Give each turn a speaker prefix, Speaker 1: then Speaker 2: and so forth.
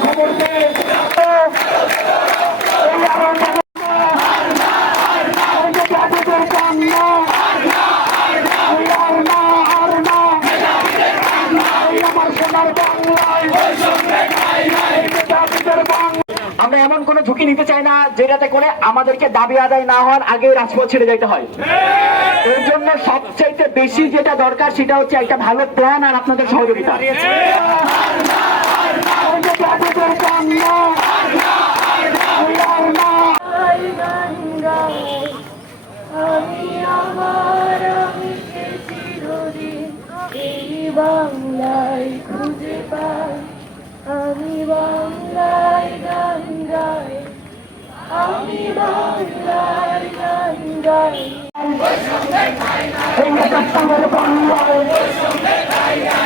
Speaker 1: খবর দে খবর দে এই আরও জাতিদের বাংলা এই আর না আর না এই আমার
Speaker 2: এমন কোনো ঝুঁকি নিতে চাই না যেটাতে করে আমাদেরকে দাবি আদায় না হওয়ার আগে রাজপথ ছেড়ে যেতে হয়। এর জন্য সবচাইতে বেশি যেটা দরকার সেটা হচ্ছে একটা ভালো প্ল্যান আর আপনাদের সহযোগিতা।
Speaker 3: বাংলায় খুঁজে পাই। আমি বাংলায় গান গাই। আমি বাংলায় গান গাই।
Speaker 1: বাংলায়